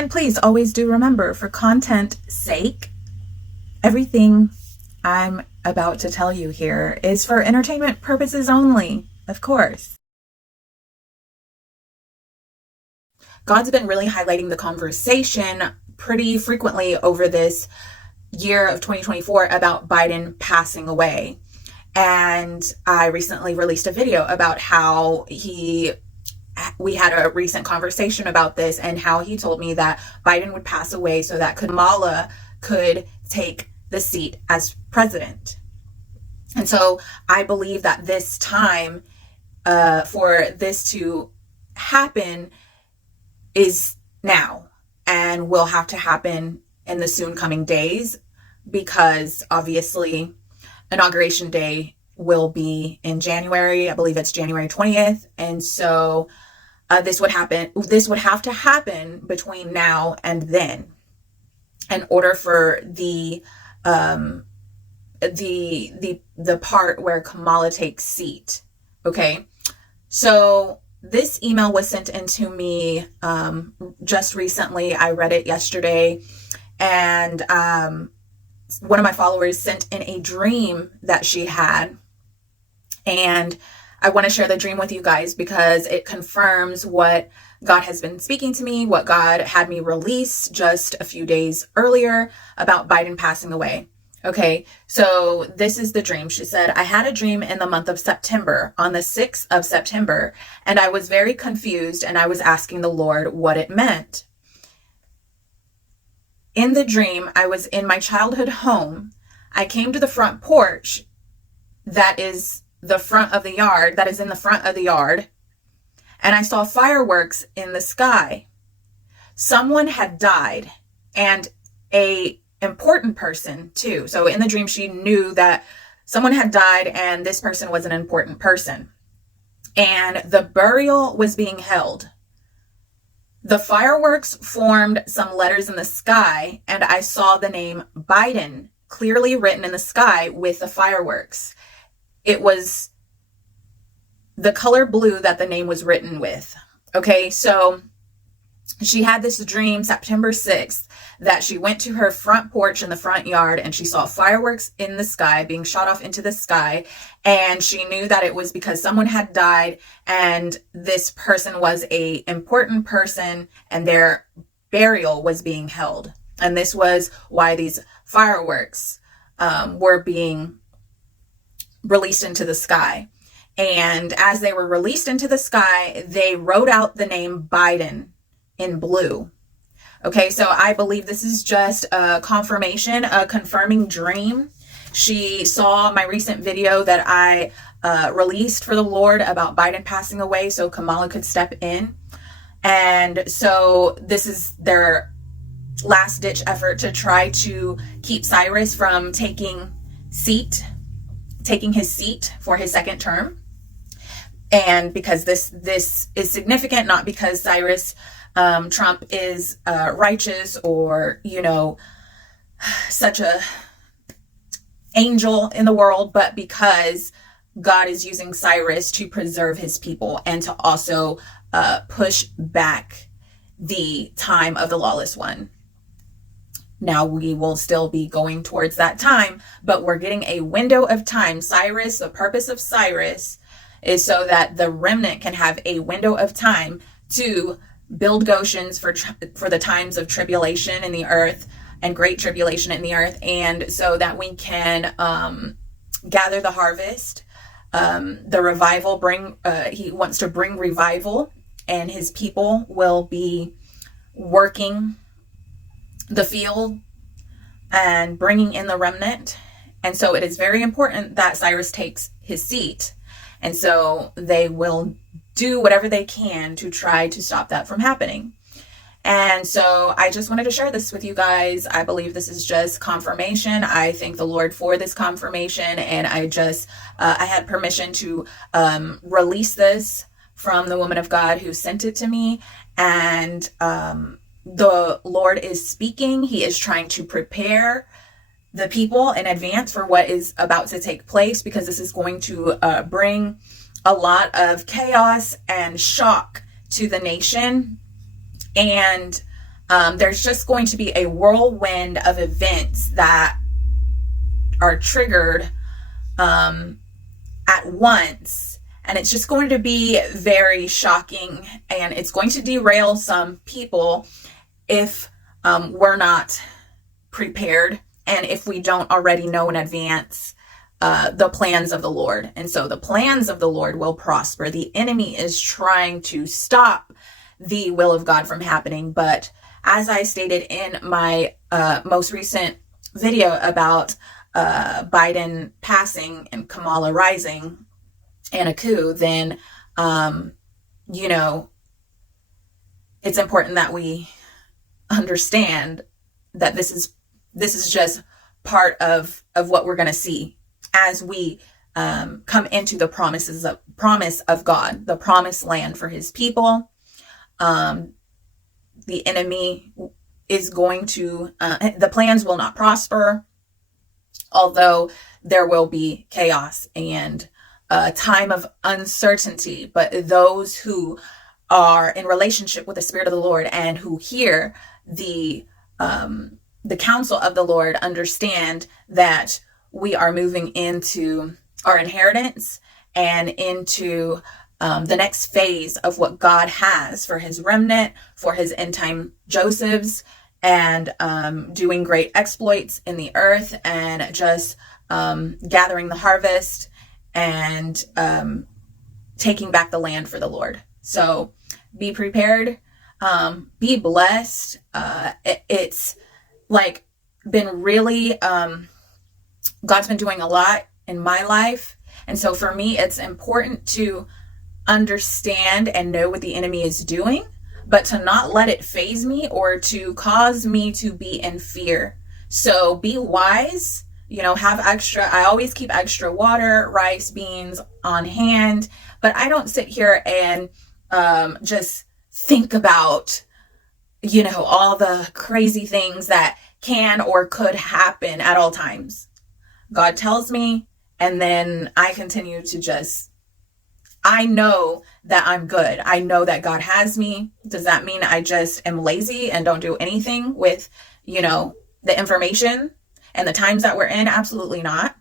And please always do remember, for content's sake, everything I'm about to tell you here is for entertainment purposes only, of course. God's been really highlighting the conversation pretty frequently over this year of 2024 about Biden passing away. And I recently released a video about how we had a recent conversation about this, and how he told me that Biden would pass away so that Kamala could take the seat as president. And so I believe that this time for this to happen is now, and will have to happen in the soon coming days, because obviously Inauguration Day will be in January. I believe it's January 20th. And so this would have to happen between now and then, in order for the part where Kamala takes seat. Okay. So this email was sent into me just recently. I read it yesterday, and one of my followers sent in a dream that she had, and I want to share the dream with you guys because it confirms what God has been speaking to me, what God had me release just a few days earlier about Biden passing away. Okay, so this is the dream. She said, I had a dream in the month of September, on the 6th of September, and I was very confused, and I was asking the Lord what it meant. In the dream, I was in my childhood home. I came to the front porch that is in the front of the yard, and I saw fireworks in the sky. Someone had died, and a important person too. So in the dream, she knew that someone had died, and this person was an important person. And the burial was being held. The fireworks formed some letters in the sky, and I saw the name Biden clearly written in the sky with the fireworks. It was the color blue that the name was written with. Okay, so she had this dream September 6th that she went to her front porch in the front yard, and she saw fireworks in the sky being shot off into the sky. And she knew that it was because someone had died, and this person was a important person, and their burial was being held. And this was why these fireworks were being released into the sky. And as they were released into the sky, they wrote out the name Biden in blue. Okay, so I believe this is just a confirmation, a confirming dream. She saw my recent video that I released for the Lord about Biden passing away so Kamala could step in. And so this is their last ditch effort to try to keep Cyrus from taking his seat for his second term. And because this is significant, not because Cyrus Trump is righteous or, such a angel in the world, but because God is using Cyrus to preserve his people and to also push back the time of the lawless one. Now we will still be going towards that time, but we're getting a window of time. Cyrus, the purpose of Cyrus is so that the remnant can have a window of time to build Goshens for the times of tribulation in the earth and great tribulation in the earth, and so that we can gather the harvest. The revival he wants to bring revival, and his people will be working the field and bringing in the remnant. And so it is very important that Cyrus takes his seat. And so they will do whatever they can to try to stop that from happening. And so I just wanted to share this with you guys. I believe this is just confirmation. I thank the Lord for this confirmation. And I had permission to release this from the woman of God who sent it to me. And the Lord is speaking. He is trying to prepare the people in advance for what is about to take place, because this is going to bring a lot of chaos and shock to the nation. And there's just going to be a whirlwind of events that are triggered at once. And it's just going to be very shocking, and it's going to derail some people if we're not prepared, and if we don't already know in advance the plans of the Lord. And so the plans of the Lord will prosper. The enemy is trying to stop the will of God from happening. But as I stated in my most recent video about Biden passing and Kamala rising and a coup, then, it's important that we understand that this is just part of what we're going to see as we come into the promise of God, the promised land for his people. The enemy is going to, the plans will not prosper, although there will be chaos and a time of uncertainty. But those who are in relationship with the Spirit of the Lord and who hear the counsel of the Lord understand that we are moving into our inheritance and into the next phase of what God has for his remnant, for his end time Josephs, and doing great exploits in the earth, and just gathering the harvest and taking back the land for the Lord. So be prepared, be blessed. It's like been really, God's been doing a lot in my life. And so for me, it's important to understand and know what the enemy is doing, but to not let it faze me or to cause me to be in fear. So be wise, have extra. I always keep extra water, rice, beans on hand, but I don't sit here and just think about, all the crazy things that can or could happen at all times. God tells me, and then I continue to I know that I'm good. I know that God has me. Does that mean I just am lazy and don't do anything with, the information and the times that we're in? Absolutely not.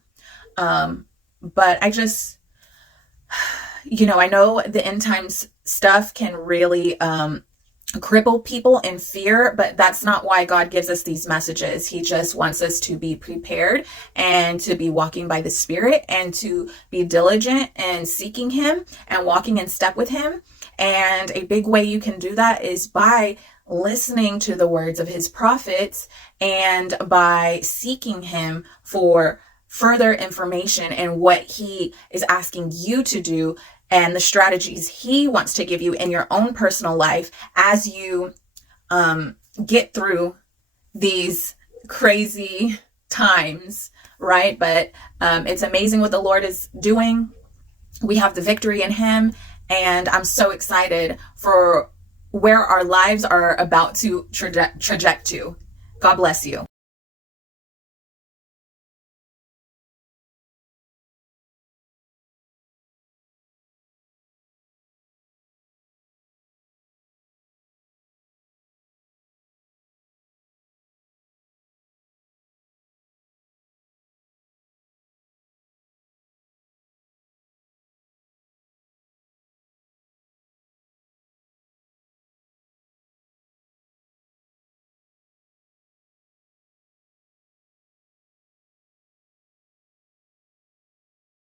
But I just, I know the end times stuff can really cripple people in fear, but that's not why God gives us these messages. He just wants us to be prepared and to be walking by the Spirit and to be diligent and seeking him and walking in step with him. And a big way you can do that is by listening to the words of his prophets and by seeking him for further information and what he is asking you to do and the strategies he wants to give you in your own personal life as you get through these crazy times, right? But it's amazing what the Lord is doing. We have the victory in him, and I'm so excited for where our lives are about to traject to. God bless you.